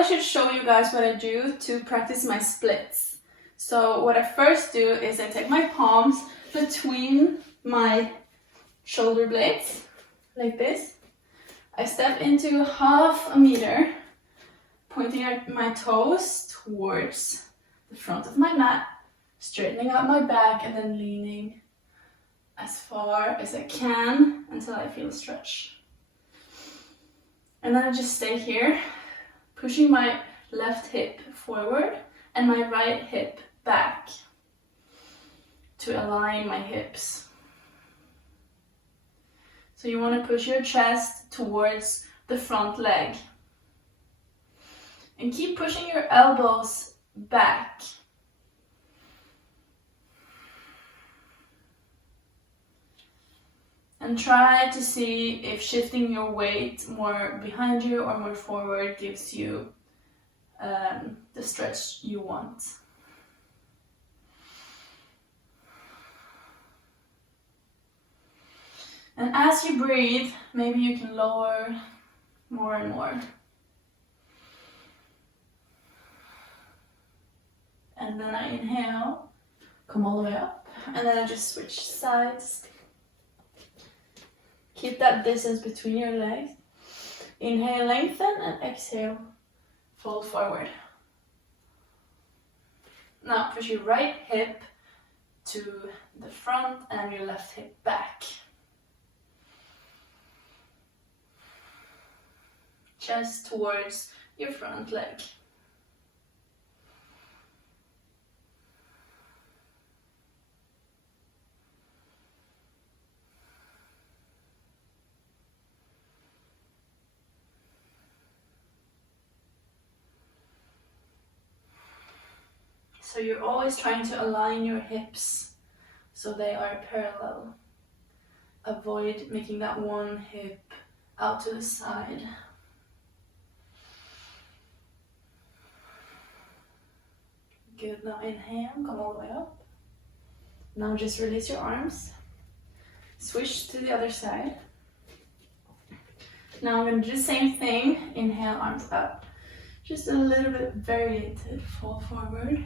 I should show you guys what I do to practice my splits. So what I first do is I take my palms between my shoulder blades, like this. I step into 1/2 meter, pointing at my toes towards the front of my mat, straightening out my back and then leaning as far as I can until I feel a stretch. And then I just stay here, pushing my left hip forward and my right hip back to align my hips. So you want to push your chest towards the front leg. And keep pushing your elbows back. And try to see if shifting your weight more behind you or more forward gives you the stretch you want. And as you breathe, maybe you can lower more and more. And then I inhale, come all the way up, and then I just switch sides. Keep that distance between your legs. Inhale, lengthen, and exhale, fold forward. Now push your right hip to the front and your left hip back. Chest towards your front leg. So you're always trying to align your hips so they are parallel. Avoid making that one hip out to the side. Good, now inhale, come all the way up. Now just release your arms. Switch to the other side. Now I'm going to do the same thing. Inhale, arms up. Just a little bit variated, fall forward.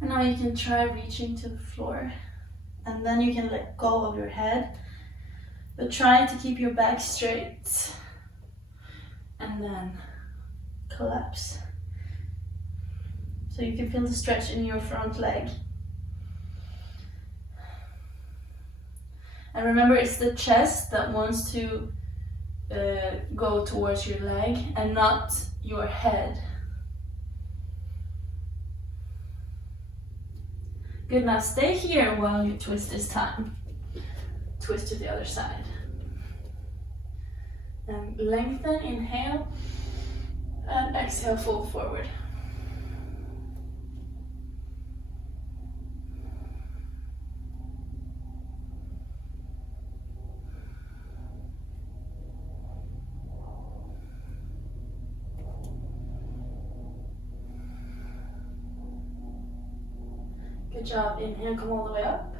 And now you can try reaching to the floor. And then you can let go of your head. But try to keep your back straight. And then collapse. So you can feel the stretch in your front leg. And remember, it's the chest that wants to go towards your leg and not your head. Good, now stay here while you twist this time. Twist to the other side. And lengthen, inhale, and exhale, fold forward. Good job. Inhale, come all the way up.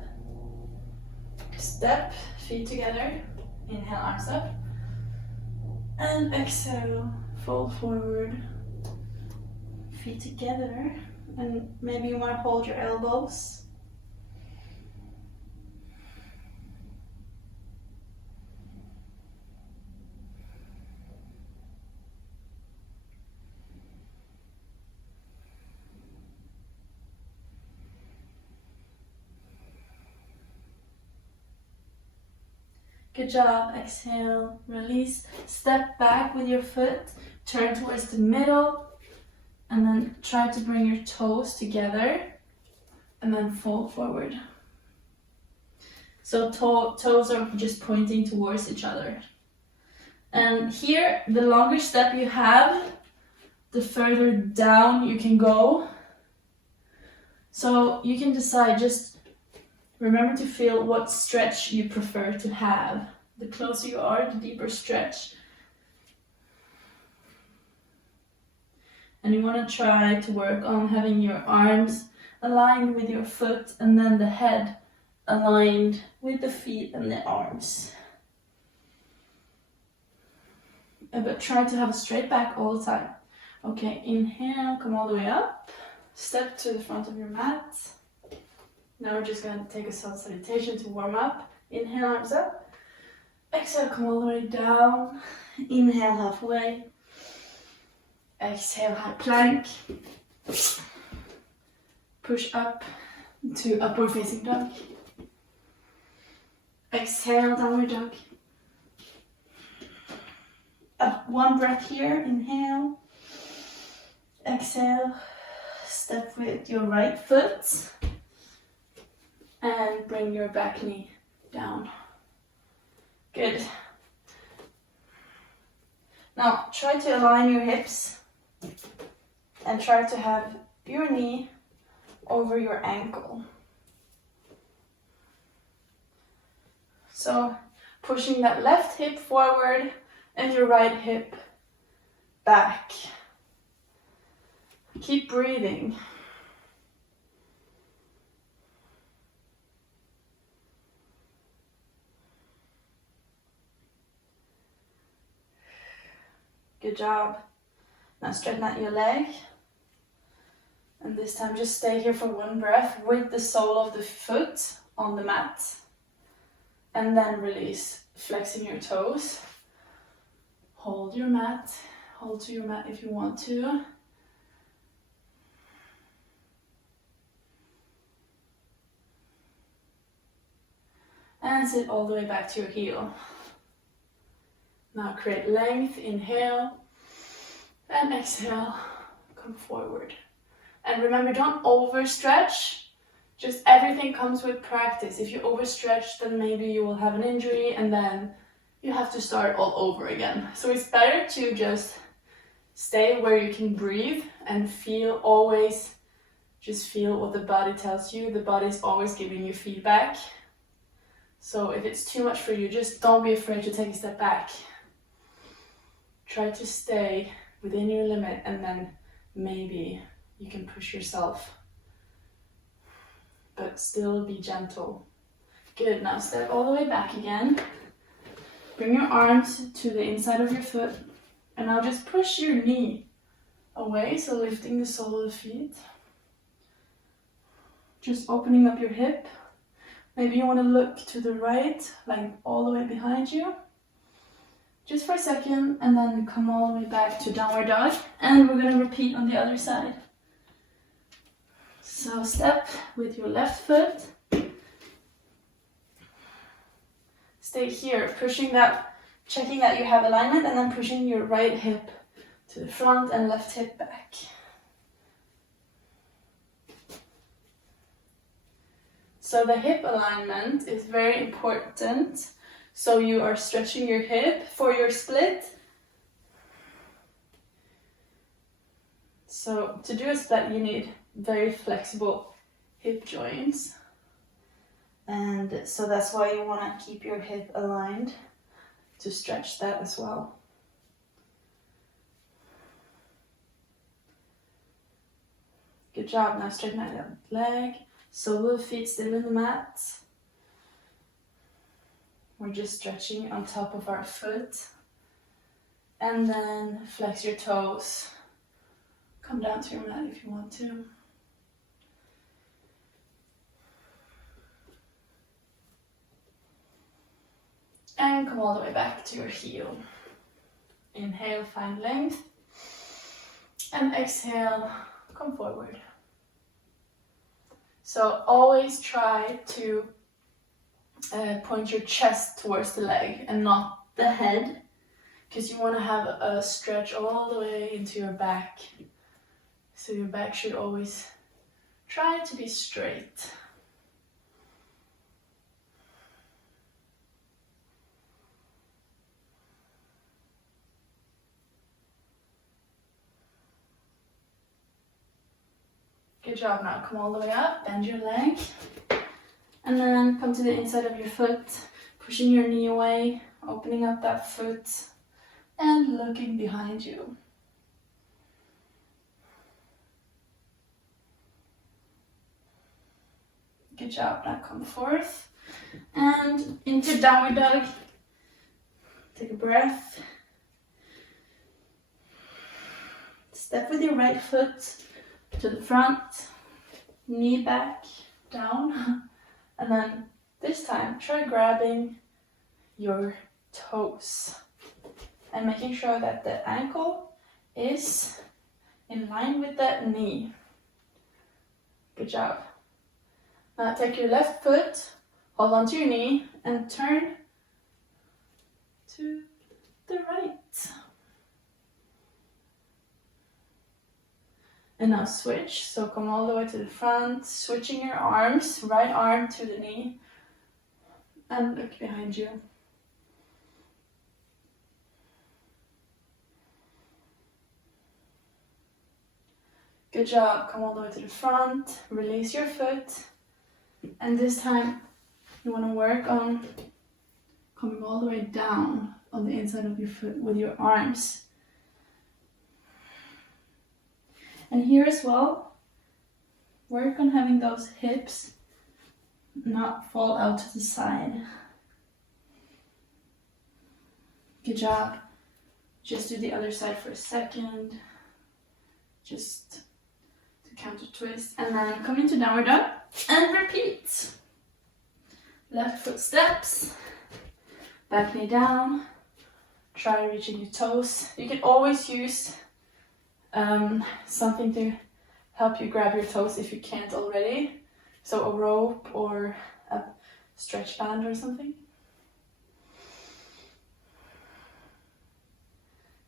Step, feet together. Inhale, arms up. And exhale, fold forward. Feet together. And maybe you want to hold your elbows. Good job. Exhale, release. Step back with your foot. Turn towards the middle. And then try to bring your toes together. And then fold forward. So toes are just pointing towards each other. And here, the longer step you have, the further down you can go. So you can decide, just remember to feel what stretch you prefer to have. The closer you are, the deeper stretch. And you want to try to work on having your arms aligned with your foot and then the head aligned with the feet and the arms. But try to have a straight back all the time. Okay, inhale, come all the way up. Step to the front of your mat. Now we're just going to take a soft salutation to warm up. Inhale, arms up. Exhale, come all the way down. Inhale, halfway. Exhale, high plank. Push up to upward facing dog. Exhale, downward dog. Up, one breath here, inhale. Exhale, step with your right foot. And bring your back knee down. Good. Now try to align your hips and try to have your knee over your ankle. So pushing that left hip forward and your right hip back. Keep breathing. Good job. Now straighten out your leg. And this time just stay here for one breath with the sole of the foot on the mat. And then release, flexing your toes. Hold your mat. Hold to your mat if you want to. And sit all the way back to your heel. Now create length, inhale, and exhale, come forward. And remember, don't overstretch, just everything comes with practice. If you overstretch, then maybe you will have an injury and then you have to start all over again. So it's better to just stay where you can breathe and feel always, just feel what the body tells you. The body is always giving you feedback. So if it's too much for you, just don't be afraid to take a step back. Try to stay within your limit and then maybe you can push yourself. But still be gentle. Good, now step all the way back again. Bring your arms to the inside of your foot. And now just push your knee away, so lifting the sole of the feet. Just opening up your hip. Maybe you want to look to the right, like all the way behind you. Just for a second, and then come all the way back to downward dog. And we're going to repeat on the other side. So step with your left foot. Stay here, pushing that, checking that you have alignment, and then pushing your right hip to the front and left hip back. So the hip alignment is very important. So you are stretching your hip for your split. So to do a split, you need very flexible hip joints. And so that's why you want to keep your hip aligned to stretch that as well. Good job. Now straighten out that leg. Sole of feet still in the mat. We're just stretching on top of our foot. And then flex your toes. Come down to your mat if you want to. And come all the way back to your heel. Inhale, find length. And exhale, come forward. So always try to point your chest towards the leg and not the head, because you want to have a stretch all the way into your back. So your back should always try to be straight. Good job. Now come all the way up, bend your leg, and then come to the inside of your foot, pushing your knee away, opening up that foot, and looking behind you. Good job. Now come forth and into downward dog. Take a breath. Step with your right foot to the front, knee back, down, and then this time try grabbing your toes and making sure that the ankle is in line with the knee. Good job. Now take your left foot, hold on to your knee, and turn to the right. And now switch, so come all the way to the front, switching your arms, right arm to the knee, and look behind you. Good job, come all the way to the front, release your foot, and this time you want to work on coming all the way down on the inside of your foot with your arms. And here as well, work on having those hips not fall out to the side. Good job. Just do the other side for a second. Just to counter twist. And then come into downward dog and repeat. Left foot steps. Back knee down. Try reaching your toes. You can always use something to help you grab your toes if you can't already. So a rope or a stretch band or something.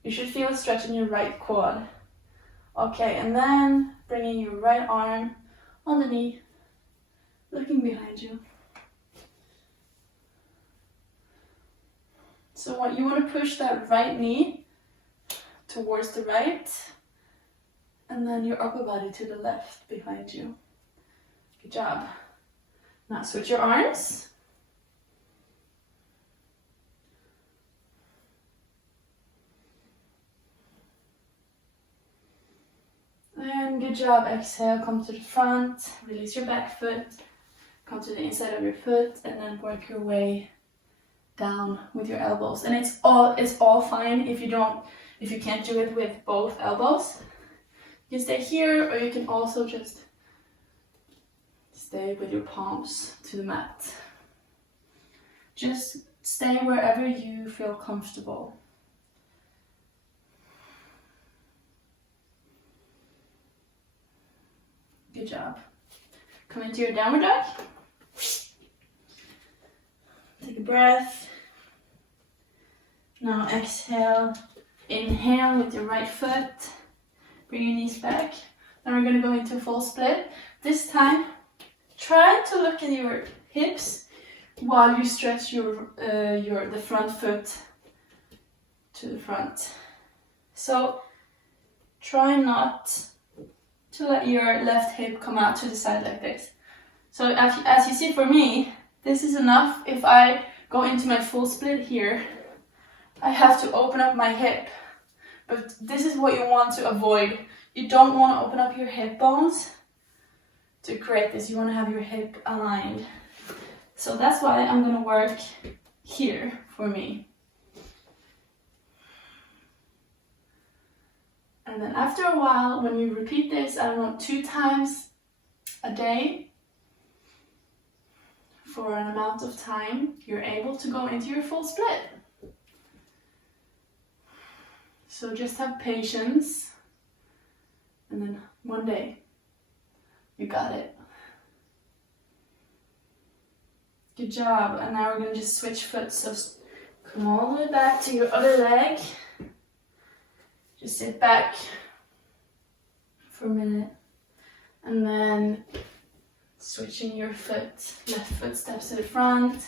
You should feel a stretch in your right quad. Okay, and then bringing your right arm on the knee, looking behind you. So what you want to push that right knee towards the right, and then your upper body to the left behind you. Good job. Now switch your arms. And good job. Exhale, come to the front, release your back foot, come to the inside of your foot, and then work your way down with your elbows. And it's all fine if you can't do it with both elbows. You can stay here, or you can also just stay with your palms to the mat. Just stay wherever you feel comfortable. Good job. Come into your downward dog. Take a breath. Now exhale. Inhale with your right foot. Bring your knees back. Then we're going to go into a full split. This time, try to look at your hips while you stretch the front foot to the front. So try not to let your left hip come out to the side like this. So as you see for me, this is enough. If I go into my full split here, I have to open up my hip. But this is what you want to avoid. You don't want to open up your hip bones to create this. You want to have your hip aligned. So that's why I'm going to work here for me. And then after a while, when you repeat this, I don't know, 2 times a day for an amount of time, you're able to go into your full split. So just have patience, and then one day, you got it. Good job. And now we're going to just switch foot. So come all the way back to your other leg. Just sit back for a minute. And then switching your foot. Left foot steps to the front.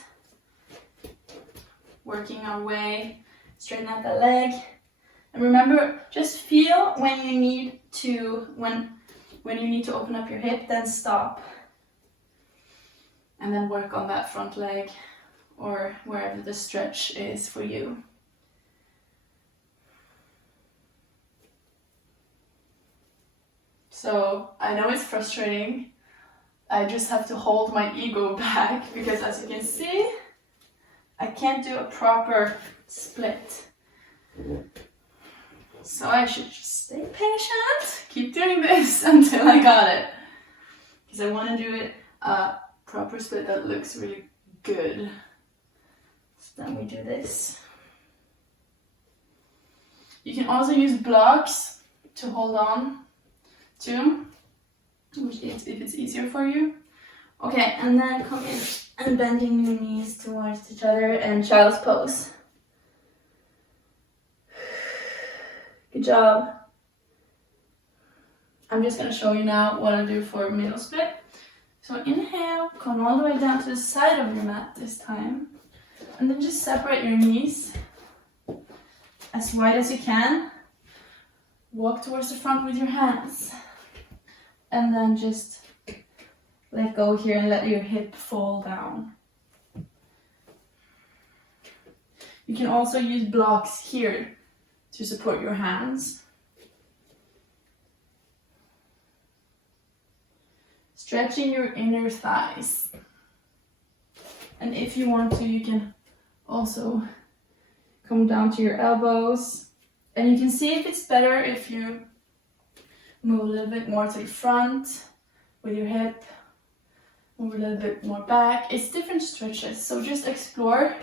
Working our way. Straighten out that leg. And remember, just feel when you need to open up your hip, then stop. And then work on that front leg or wherever the stretch is for you. So I know it's frustrating. I just have to hold my ego back because as you can see, I can't do a proper split. So I should just stay patient, keep doing this until I got it. Because I want to do it a proper split that looks really good. So then we do this. You can also use blocks to hold on to, which is if it's easier for you. Okay, and then come in and bending your knees towards each other and child's pose. Good job. I'm just going to show you now what I do for middle split. So inhale, come all the way down to the side of your mat this time. And then just separate your knees as wide as you can. Walk towards the front with your hands. And then just let go here and let your hip fall down. You can also use blocks here to support your hands. Stretching your inner thighs. And if you want to, you can also come down to your elbows. And you can see if it's better if you move a little bit more to the front with your hip. Move a little bit more back. It's different stretches, so just explore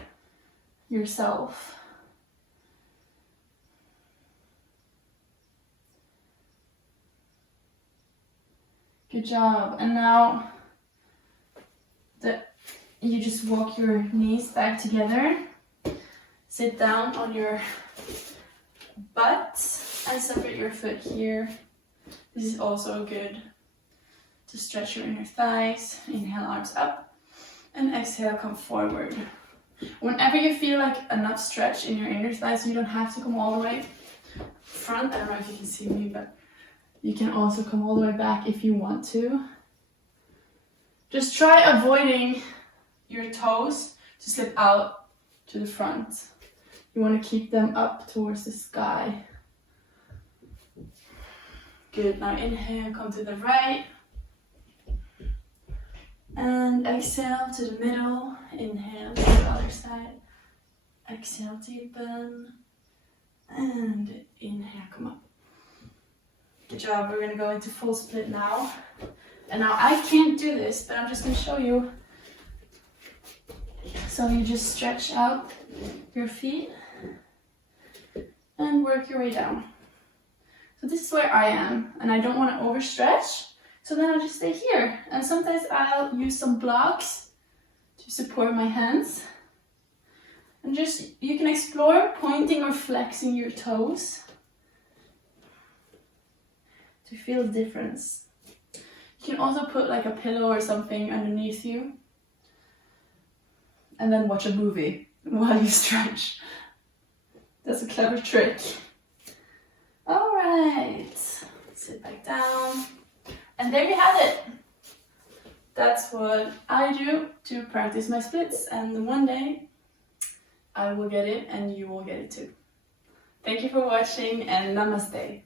yourself. Good job. And now you just walk your knees back together. Sit down on your butt and separate your foot here. This is also good to stretch your inner thighs. Inhale, arms up, and exhale, come forward. Whenever you feel like enough stretch in your inner thighs, you don't have to come all the way front. I don't know if you can see me, but you can also come all the way back if you want to. Just try avoiding your toes to slip out to the front. You want to keep them up towards the sky. Good. Now inhale, come to the right. And exhale to the middle. Inhale to the other side. Exhale, deepen. And inhale, come up. Good job. We're going to go into full split now. And now I can't do this, but I'm just going to show you. So you just stretch out your feet and work your way down. So this is where I am, and I don't want to overstretch. So then I'll just stay here. And sometimes I'll use some blocks to support my hands. And just, you can explore pointing or flexing your toes to feel the difference. You can also put like a pillow or something underneath you. And then watch a movie while you stretch. That's a clever trick. All right, sit back down. And there you have it. That's what I do to practice my splits. And one day I will get it and you will get it too. Thank you for watching and namaste.